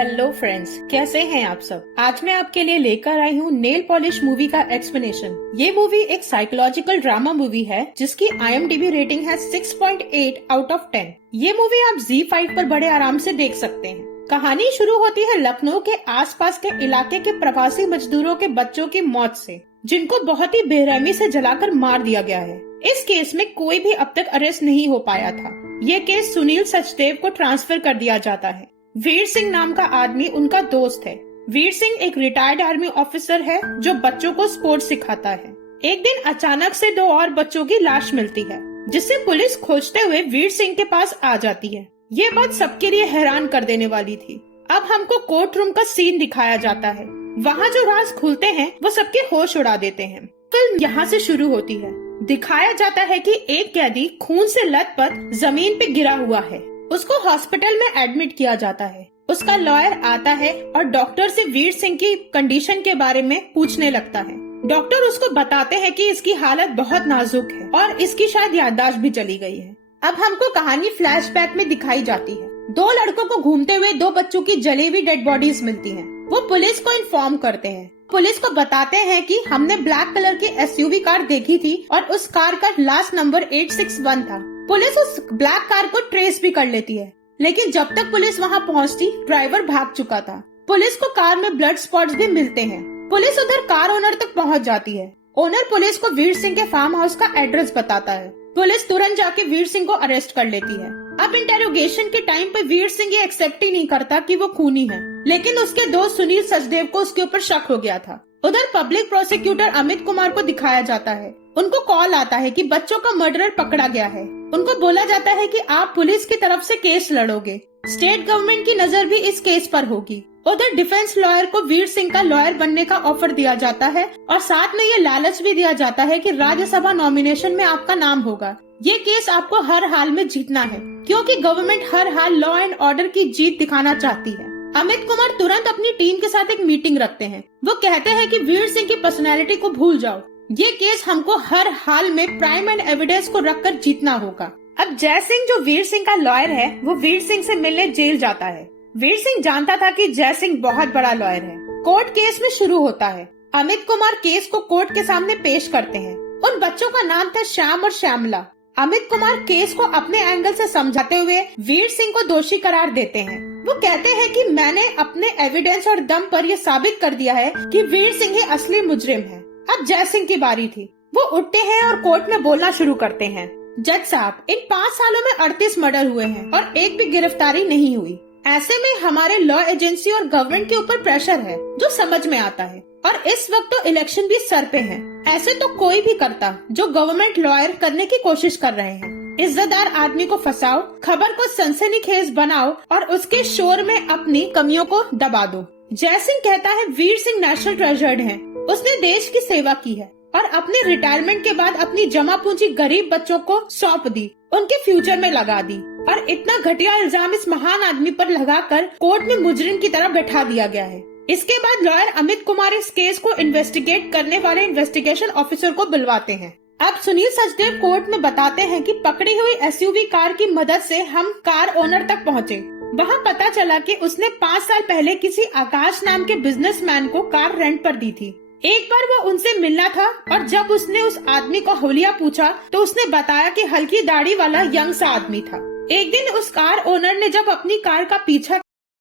Hello friends, कैसे हैं आप सब। आज मैं आपके लिए लेकर आई हूँ नेल पॉलिश मूवी का एक्सप्लेनेशन। ये मूवी एक साइकोलॉजिकल ड्रामा मूवी है जिसकी IMDb रेटिंग है 6.8 आउट ऑफ 10। ये मूवी आप ZEE5 पर बड़े आराम से देख सकते हैं। कहानी शुरू होती है लखनऊ के आसपास के इलाके के प्रवासी मजदूरों के बच्चों की मौत से, जिनको बहुत ही बेरहमी से जलाकर मार दिया गया है। इस केस में कोई भी अब तक अरेस्ट नहीं हो पाया था। ये केस सुनील सचदेव को ट्रांसफर कर दिया जाता है। वीर सिंह नाम का आदमी उनका दोस्त है। वीर सिंह एक रिटायर्ड आर्मी ऑफिसर है जो बच्चों को स्पोर्ट्स सिखाता है। एक दिन अचानक से 2 और बच्चों की लाश मिलती है, जिससे पुलिस खोजते हुए वीर सिंह के पास आ जाती है। ये बात सबके लिए हैरान कर देने वाली थी। अब हमको कोर्ट रूम का सीन दिखाया जाता है। वहाँ जो राज खुलते हैं वो सबके होश उड़ा देते हैं। फिल्म यहाँ से शुरू होती है। दिखाया जाता है कि एक कैदी खून से लथपथ जमीन पे गिरा हुआ है। उसको हॉस्पिटल में एडमिट किया जाता है। उसका लॉयर आता है और डॉक्टर से वीर सिंह की कंडीशन के बारे में पूछने लगता है। डॉक्टर उसको बताते हैं कि इसकी हालत बहुत नाजुक है और इसकी शायद याददाश्त भी चली गई है। अब हमको कहानी फ्लैशबैक में दिखाई जाती है। 2 लड़कों को घूमते हुए 2 बच्चों की जली हुई डेड बॉडीज मिलती हैं। वो पुलिस को इन्फॉर्म करते हैं। पुलिस को बताते हैं कि हमने ब्लैक कलर की SUV कार देखी थी और उस कार का लास्ट नंबर 861 था। पुलिस उस ब्लैक कार को ट्रेस भी कर लेती है, लेकिन जब तक पुलिस वहां पहुंचती, ड्राइवर भाग चुका था। पुलिस को कार में ब्लड स्पॉट्स भी मिलते हैं। पुलिस उधर कार ओनर तक पहुंच जाती है। ओनर पुलिस को वीर सिंह के फार्म हाउस का एड्रेस बताता है। पुलिस तुरंत जाके वीर सिंह को अरेस्ट कर लेती है। अब इंटेरोगेशन के टाइम पे वीर सिंह ये एक्सेप्ट ही नहीं करता कि वो खूनी है, लेकिन उसके दोस्त सुनील सचदेव को उसके ऊपर शक हो गया था। उधर पब्लिक प्रोसिक्यूटर अमित कुमार को दिखाया जाता है। उनको कॉल आता है कि बच्चों का मर्डरर पकड़ा गया है। उनको बोला जाता है कि आप पुलिस की तरफ से केस लड़ोगे। स्टेट गवर्नमेंट की नजर भी इस केस पर होगी। उधर डिफेंस लॉयर को वीर सिंह का लॉयर बनने का ऑफर दिया जाता है और साथ में ये लालच भी दिया जाता है कि राज्यसभा नॉमिनेशन में आपका नाम होगा। ये केस आपको हर हाल में जीतना है, क्योंकि government her hall law and order की जीत दिखाना चाहती है। अमित कुमार तुरंत अपनी टीम के साथ एक मीटिंग रखते हैं। वो कहते हैं कि वीर सिंह की पर्सनैलिटी को भूल जाओ। ये केस हमको हर हाल में प्राइम एंड एविडेंस को रखकर जीतना होगा। अब जय सिंह जो वीर सिंह का लॉयर है, वो वीर सिंह से मिलने जेल जाता है। वीर सिंह जानता था कि जय सिंह बहुत बड़ा लॉयर है। कोर्ट केस में शुरू होता है। अमित कुमार केस को कोर्ट के सामने पेश करते हैं। उन बच्चों का नाम था श्याम और श्यामला। अमित कुमार केस को अपने एंगल से समझाते हुए वीर सिंह को दोषी करार देते हैं। वो कहते हैं कि मैंने अपने एविडेंस और दम पर यह साबित कर दिया है कि वीर सिंह ही असली मुजरिम है। अब जय सिंह की बारी थी। वो उठते हैं और कोर्ट में बोलना शुरू करते हैं। जज साहब, इन 5 सालों में 38 मर्डर हुए हैं और एक भी गिरफ्तारी नहीं हुई। ऐसे में हमारे लॉ एजेंसी और गवर्नमेंट के ऊपर प्रेशर है, जो समझ में आता है। और इस वक्त तो इलेक्शन भी सर पे है। ऐसे तो कोई भी करता जो गवर्नमेंट लॉयर करने की कोशिश कर रहे हैं। इज्जतदार आदमी को फंसाओ, खबर को सनसनीखेज बनाओ और उसके शोर में अपनी कमियों को दबा दो। जय सिंह कहता है वीर सिंह नेशनल ट्रेजर्ड है। उसने देश की सेवा की है और अपने रिटायरमेंट के बाद अपनी जमा पूंजी गरीब बच्चों को सौंप दी, उनके फ्यूचर में लगा दी। और इतना घटिया इल्जाम इस महान आदमी पर लगाकर कोर्ट में मुजरिम की तरह बैठा दिया गया है। इसके बाद लॉयर अमित कुमार इस केस को इन्वेस्टिगेट करने वाले इन्वेस्टिगेशन ऑफिसर को बुलवाते हैं। अब सुनील सचदेव कोर्ट में बताते हैं कि पकड़ी हुई SUV कार की मदद से हम कार ओनर तक पहुँचे। वहाँ पता चला कि उसने 5 साल पहले किसी आकाश नाम के बिजनेसमैन को कार रेंट पर दी थी। एक बार वो उनसे मिलना था और जब उसने उस आदमी को होलिया पूछा तो उसने बताया कि हल्की दाढ़ी वाला यंग सा आदमी था। एक दिन उस कार ओनर ने जब अपनी कार का पीछा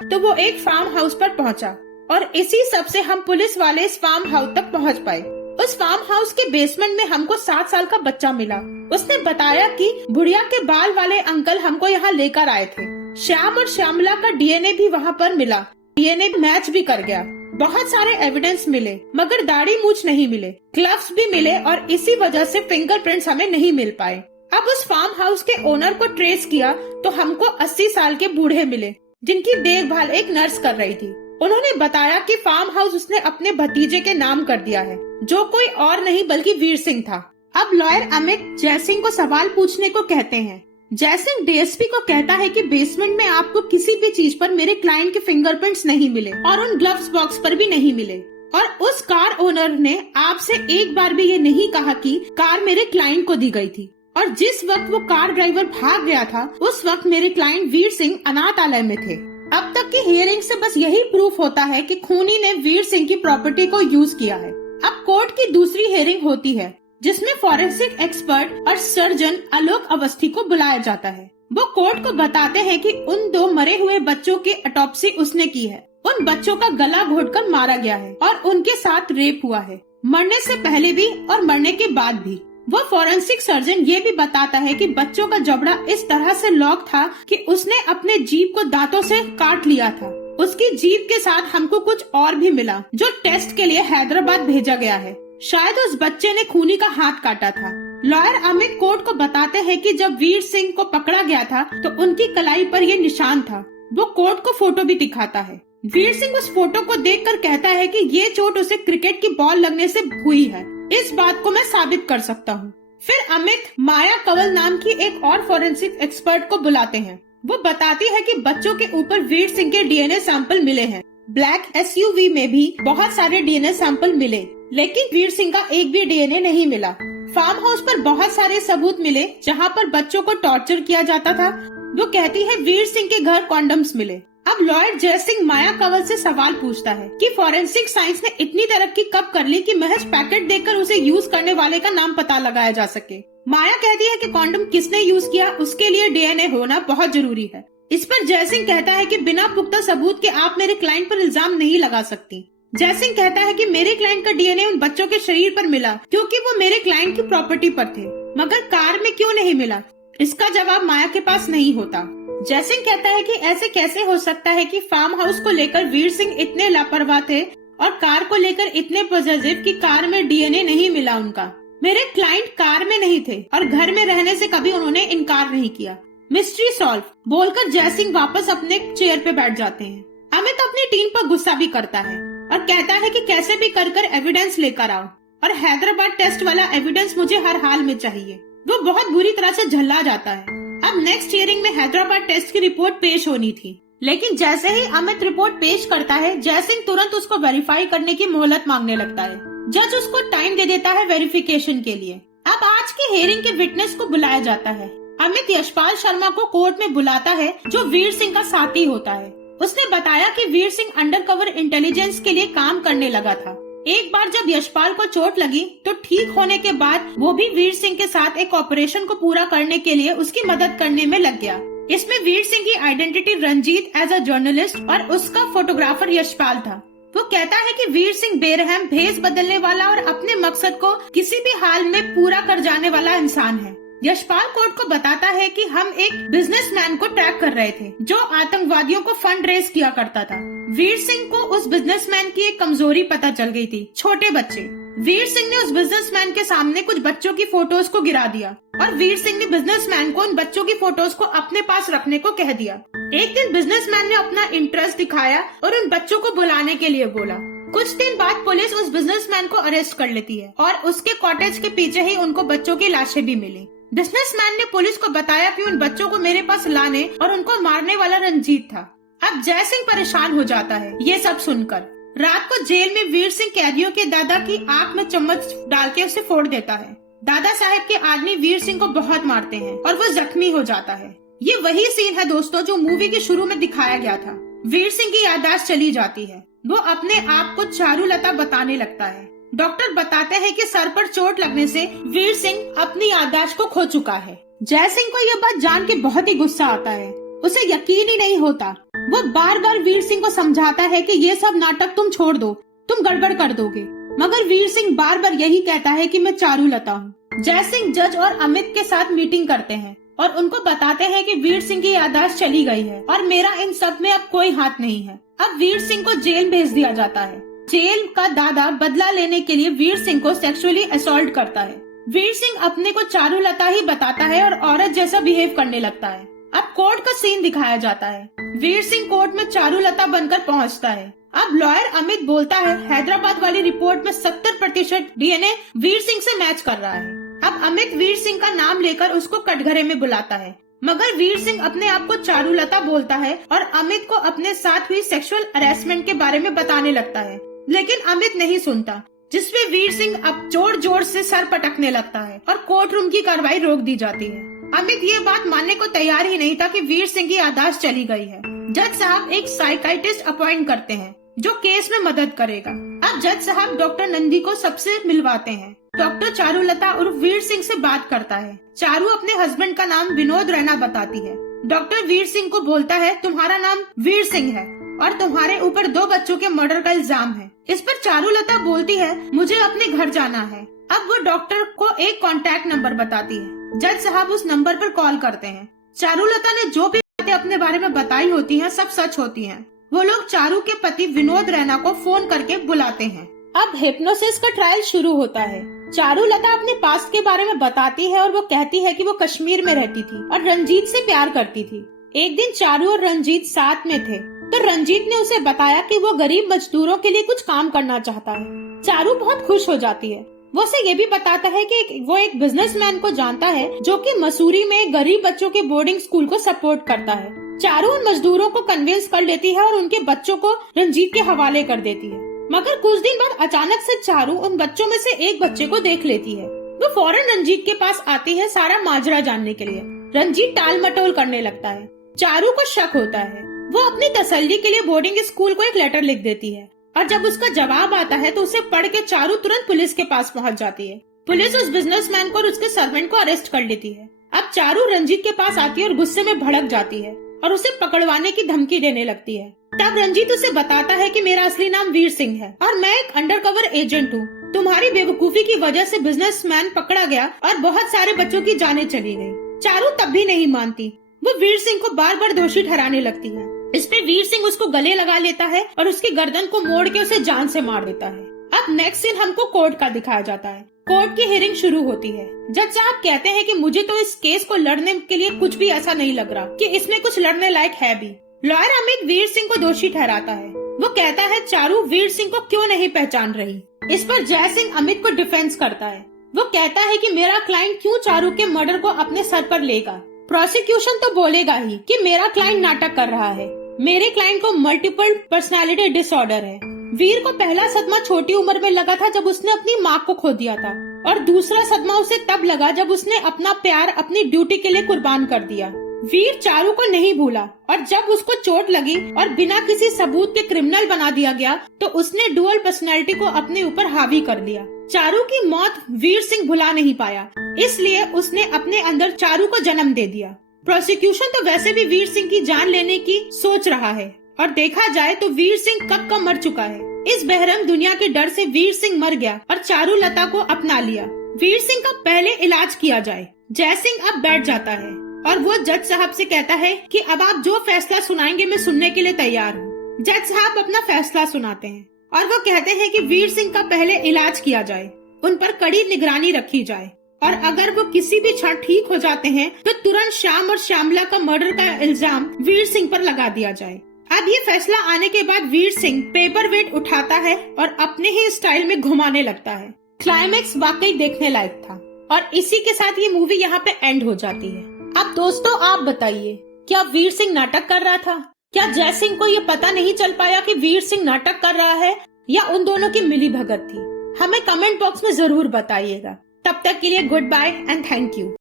तो वो एक फार्म हाउस पर पहुंचा और इसी सब से हम पुलिस वाले इस फार्म हाउस तक पहुंच पाए। उस फार्म हाउस के बेसमेंट में हमको 7 साल का बच्चा मिला। उसने बताया कि बुढ़िया के बाल वाले अंकल हमको यहाँ लेकर आए थे। श्याम और श्यामला का DNA भी वहाँ पर मिला। DNA मैच भी कर गया। बहुत सारे एविडेंस मिले, मगर दाढ़ी मूछ नहीं मिले। ग्लव्स भी मिले और इसी वजह से फिंगरप्रिंट्स हमें नहीं मिल पाए। अब उस फार्म हाउस के ओनर को ट्रेस किया तो हमको 80 साल के बूढ़े मिले, जिनकी देखभाल एक नर्स कर रही थी। उन्होंने बताया कि फार्म हाउस उसने अपने भतीजे के नाम कर दिया है, जो कोई और नहीं बल्कि वीर सिंह था। अब लॉयर अमित जय सिंह को सवाल पूछने को कहते हैं। जय सिंह DSP को कहता है कि बेसमेंट में आपको किसी भी चीज पर मेरे क्लाइंट के फिंगरप्रिंट्स नहीं मिले और उन ग्लव्स बॉक्स पर भी नहीं मिले। और उस कार ओनर ने आपसे एक बार भी ये नहीं कहा कि कार मेरे क्लाइंट को दी गई थी। और जिस वक्त वो कार ड्राइवर भाग गया था, उस वक्त मेरे क्लाइंट वीर सिंह अनाथालय में थे। अब तक की हियरिंग से बस यही प्रूफ होता है कि खूनी ने वीर सिंह की प्रॉपर्टी को यूज किया है। अब कोर्ट की दूसरी हियरिंग होती है जिसमें फॉरेंसिक एक्सपर्ट और सर्जन आलोक अवस्थी को बुलाया जाता है। वो कोर्ट को बताते हैं कि उन 2 मरे हुए बच्चों की ऑटोप्सी उसने की है। उन बच्चों का गला घोटकर मारा गया है और उनके साथ रेप हुआ है, मरने से पहले भी और मरने के बाद भी। वो फॉरेंसिक सर्जन ये भी बताता है कि बच्चों का जबड़ा इस तरह से लॉक था कि उसने अपने जीभ को दांतों से काट लिया था। उसकी जीभ के साथ हमको कुछ और भी मिला जो टेस्ट के लिए हैदराबाद भेजा गया है। शायद उस बच्चे ने खूनी का हाथ काटा था। लॉयर अमित कोर्ट को बताते हैं कि जब वीर सिंह को पकड़ा गया था तो उनकी कलाई पर ये निशान था। वो कोर्ट को फोटो भी दिखाता है। वीर सिंह उस फोटो को देखकर कहता है कि ये चोट उसे क्रिकेट की बॉल लगने से हुई है। इस बात को मैं साबित कर सकता हूँ। फिर अमित माया कंवल नाम की एक और फॉरेंसिक एक्सपर्ट को बुलाते हैं। वो बताती है कि बच्चों के ऊपर वीर सिंह के डीएनए सैंपल मिले हैं। ब्लैक एसयूवी में भी बहुत सारे डीएनए सैंपल मिले, लेकिन वीर सिंह का एक भी डीएनए नहीं मिला। फार्म हाउस पर बहुत सारे सबूत मिले जहाँ पर बच्चों को टॉर्चर किया जाता था। वो कहती है वीर सिंह के घर कॉन्डम्स मिले। अब लॉयर जय सिंह माया कंवल से सवाल पूछता है कि फॉरेंसिक साइंस ने इतनी तरक्की कब कर ली कि महज पैकेट देखकर उसे यूज करने वाले का नाम पता लगाया जा सके। माया कहती है कि कॉन्डम किसने यूज किया उसके लिए डीएनए होना बहुत जरूरी है। इस पर जय सिंह कहता है कि बिना पुख्ता सबूत के आप मेरे क्लाइंट पर इल्जाम नहीं लगा सकती। जय सिंह कहता है कि मेरे क्लाइंट का डीएनए उन बच्चों के शरीर पर मिला क्योंकि वो मेरे क्लाइंट की प्रॉपर्टी पर थे, मगर कार में क्यों नहीं मिला? इसका जवाब माया के पास नहीं होता। जय सिंह कहता है कि ऐसे कैसे हो सकता है कि फार्म हाउस को लेकर वीर सिंह इतने लापरवाह थे और कार को लेकर इतने पॉजिटिव कि कार में डीएनए नहीं मिला उनका। मेरे क्लाइंट कार में नहीं थे और घर में रहने से कभी उन्होंने इनकार नहीं किया। मिस्ट्री सॉल्व बोलकर जय सिंह वापस अपने चेयर पे बैठ जाते हैं। अमित अपनी टीम पर गुस्सा भी करता है और कहता है कि कैसे भी कर एविडेंस लेकर आओ और हैदराबाद टेस्ट वाला एविडेंस मुझे हर हाल में चाहिए। वो बहुत बुरी तरह से झल्ला जाता है। अब नेक्स्ट हियरिंग में हैदराबाद टेस्ट की रिपोर्ट पेश होनी थी, लेकिन जैसे ही अमित रिपोर्ट पेश करता है जय सिंह तुरंत उसको वेरीफाई करने की मोहलत मांगने लगता है। जज उसको टाइम दे देता है वेरिफिकेशन के लिए। अब आज की हियरिंग के विटनेस को बुलाया जाता है। अमित यशपाल शर्मा को कोर्ट में बुलाता है जो वीर सिंह का साथी होता है। उसने बताया कि वीर सिंह अंडरकवर इंटेलिजेंस के लिए काम करने लगा था। एक बार जब यशपाल को चोट लगी तो ठीक होने के बाद वो भी वीर सिंह के साथ एक ऑपरेशन को पूरा करने के लिए उसकी मदद करने में लग गया। इसमें वीर सिंह की identity Ranjit as a journalist और उसका फोटोग्राफर यशपाल था। वो कहता है कि वीर सिंह बेरहम, भेष बदलने वाला और अपने मकसद को किसी भी हाल में पूरा कर जाने वाला इंसान है। यशपाल कोर्ट को बताता है कि हम एक बिजनेसमैन को ट्रैक कर रहे थे जो आतंकवादियों को फंड रेज किया करता था। वीर सिंह को उस बिजनेसमैन की एक कमजोरी पता चल गई थी, छोटे बच्चे। वीर सिंह ने उस बिजनेसमैन के सामने कुछ बच्चों की फोटोज को गिरा दिया और वीर सिंह ने बिजनेसमैन को उन बच्चों की फोटोज को अपने पास रखने को कह दिया। एक दिन बिजनेसमैन ने अपना इंटरेस्ट दिखाया और उन बच्चों को बुलाने के लिए बोला। कुछ दिन बाद पुलिस उस बिजनेसमैन को अरेस्ट कर लेती है और उसके कॉटेज के पीछे ही उनको बच्चों की लाशें भी मिली। बिजनेसमैन ने पुलिस को बताया कि उन बच्चों को मेरे पास लाने और उनको मारने वाला रंजीत था। अब जय सिंह परेशान हो जाता है ये सब सुनकर। रात को जेल में वीर सिंह कैदियों के दादा की आंख में चम्मच डाल के उसे फोड़ देता है। दादा साहब के आदमी वीर सिंह को बहुत मारते हैं और वो जख्मी हो जाता है। ये वही सीन है दोस्तों जो मूवी के शुरू में दिखाया गया था। वीर सिंह की याददाश्त चली जाती है। वो अपने आप को चारुलता बताने लगता है। डॉक्टर बताते हैं कि सर पर चोट लगने से वीर सिंह अपनी याददाश्त को खो चुका है। जय सिंह को यह बात जान के बहुत ही गुस्सा आता है। उसे यकीन ही नहीं होता। वो बार बार वीर सिंह को समझाता है कि ये सब नाटक तुम छोड़ दो, तुम गड़बड़ कर दोगे, मगर वीर सिंह बार बार यही कहता है कि मैं चारुलता हूँ। जय सिंह जज और अमित के साथ मीटिंग करते हैं और उनको बताते हैं कि वीर सिंह की याददाश्त चली गई है और मेरा इन सब में अब कोई हाथ नहीं है। अब वीर सिंह को जेल भेज दिया जाता है। जेल का दादा बदला लेने के लिए वीर सिंह को सेक्सुअली असॉल्ट करता है। वीर सिंह अपने को चारुलता ही बताता है और औरत जैसा बिहेव करने लगता है। अब कोर्ट का सीन दिखाया जाता है। वीर सिंह कोर्ट में चारुलता बनकर पहुंचता है। अब लॉयर अमित बोलता है हैदराबाद वाली रिपोर्ट में 70% डीएनए वीर सिंह से मैच कर रहा है। अब अमित वीर सिंह का नाम लेकर उसको कटघरे में बुलाता है, मगर वीर सिंह अपने आप को चारुलता बोलता है और अमित को अपने साथ हुई सेक्सुअल हरासमेंट के बारे में बताने लगता है, लेकिन अमित नहीं सुनता, जिसमें वीर सिंह अब जोर जोर से सर पटकने लगता है और कोर्ट रूम की कार्रवाई रोक दी जाती है। अमित ये बात मानने को तैयार ही नहीं था कि वीर सिंह की याददाश्त चली गई है। जज साहब एक साइकाइटिस्ट अपॉइंट करते हैं जो केस में मदद करेगा। अब जज साहब डॉक्टर नंदी को सबसे मिलवाते हैं। डॉक्टर चारुलता उर्फ वीर सिंह से बात करता है। चारू अपने हस्बैंड का नाम विनोद रैना बताती है। डॉक्टर वीर सिंह को बोलता है तुम्हारा नाम वीर सिंह है और तुम्हारे ऊपर 2 बच्चों के मर्डर का इल्जाम है। इस पर चारुलता बोलती है मुझे अपने घर जाना है। अब वो डॉक्टर को एक कॉन्टैक्ट नंबर बताती है। जज साहब उस नंबर पर कॉल करते हैं। चारुलता ने जो भी बातें अपने बारे में बताई होती हैं सब सच होती हैं। वो लोग चारू के पति विनोद रैना को फोन करके बुलाते हैं। अब हिप्नोसिस का ट्रायल शुरू होता है। चारुलता अपने पास्ट के बारे में बताती है और वो कहती है कि वो कश्मीर में रहती थी और रंजीत से प्यार करती थी। एक दिन चारू और रंजीत साथ में थे तो रंजीत ने उसे बताया कि वो गरीब मजदूरों के लिए कुछ काम करना चाहता है। चारू बहुत खुश हो जाती है। वो उसे ये भी बताता है कि वो एक बिजनेसमैन को जानता है जो कि मसूरी में गरीब बच्चों के बोर्डिंग स्कूल को सपोर्ट करता है। चारू उन मजदूरों को कन्विंस कर लेती है और उनके बच्चों को रंजीत के हवाले कर देती है। मगर कुछ दिन बाद अचानक से चारू उन बच्चों में से एक बच्चे को देख लेती है। वो फौरन रंजीत के पास आती है सारा माजरा जानने के लिए। रंजीत टाल मटोल करने लगता है। चारू को शक होता है। वो अपनी तसल्ली के लिए बोर्डिंग स्कूल को एक लेटर लिख देती है और जब उसका जवाब आता है तो उसे पढ़ के चारू तुरंत पुलिस के पास पहुंच जाती है। पुलिस उस बिजनेसमैन को और उसके सर्वेंट को अरेस्ट कर लेती है। अब चारू रंजीत के पास आती है और गुस्से में भड़क जाती है और उसे पकड़वाने की धमकी देने लगती है। तब रंजीत उसे बताता है कि मेरा असली नाम वीर सिंह है और मैं एक अंडरकवर एजेंट हूँ। तुम्हारी बेवकूफी की वजह से बिजनेसमैन पकड़ा गया और बहुत सारे बच्चों की जानें चली गई। चारू तब भी नहीं मानती। वो वीर सिंह को बार बार दोषी ठहराने लगती है। इस पे वीर सिंह उसको गले लगा लेता है और उसकी गर्दन को मोड़ के उसे जान से मार देता है। अब नेक्स्ट सीन हमको कोर्ट का दिखाया जाता है। कोर्ट की हियरिंग शुरू होती है। जज साहब कहते हैं कि मुझे तो इस केस को लड़ने के लिए कुछ भी ऐसा नहीं लग रहा कि इसमें कुछ लड़ने लायक है भी। लॉयर अमित वीर सिंह को दोषी ठहराता है। वो कहता है चारू वीर सिंह को क्यों नहीं पहचान रही। इस पर जय सिंह अमित को डिफेंस करता है। वो कहता है कि मेरा क्लाइंट क्यों चारू के मर्डर को अपने सर पर लेगा। प्रोसिक्यूशन तो बोलेगा ही कि मेरा क्लाइंट नाटक कर रहा है। मेरे क्लाइंट को मल्टीपल पर्सनालिटी डिसऑर्डर है। वीर को पहला सदमा छोटी उम्र में लगा था जब उसने अपनी माँ को खो दिया था और दूसरा सदमा उसे तब लगा जब उसने अपना प्यार अपनी ड्यूटी के लिए कुर्बान कर दिया। वीर चारू को नहीं भूला और जब उसको चोट लगी और बिना किसी सबूत के क्रिमिनल बना दिया गया तो उसने डुअल पर्सनैलिटी को अपने ऊपर हावी कर दिया। चारू की मौत वीर सिंह भुला नहीं पाया, इसलिए उसने अपने अंदर चारू को जन्म दे दिया। प्रोसिक्यूशन तो वैसे भी वीर सिंह की जान लेने की सोच रहा है और देखा जाए तो वीर सिंह कब का मर चुका है। इस बहरम दुनिया के डर से वीर सिंह मर गया और चारुलता को अपना लिया। वीर सिंह का पहले इलाज किया जाए। जय सिंह अब बैठ जाता है और वो जज साहब से कहता है कि अब आप जो फैसला सुनाएंगे मैं सुनने के लिए तैयार हूँ। जज साहब अपना फैसला सुनाते हैं और वो कहते हैं कि वीर सिंह का पहले इलाज किया जाए, उन पर कड़ी निगरानी रखी जाए और अगर वो किसी भी क्षण ठीक हो जाते हैं तो तुरंत श्याम और श्यामला का मर्डर का इल्जाम वीर सिंह पर लगा दिया जाए। अब ये फैसला आने के बाद वीर सिंह पेपर वेट उठाता है और अपने ही स्टाइल में घुमाने लगता है। क्लाइमेक्स वाकई देखने लायक था और इसी के साथ ये मूवी यहाँ पे एंड हो जाती है। अब दोस्तों आप बताइए, क्या वीर सिंह नाटक कर रहा था? क्या जय सिंह को ये पता नहीं चल पाया कि वीर सिंह नाटक कर रहा है या उन दोनों की मिली भगत थी? हमें कमेंट बॉक्स में जरूर बताइएगा। तब तक के लिए good bye and thank you.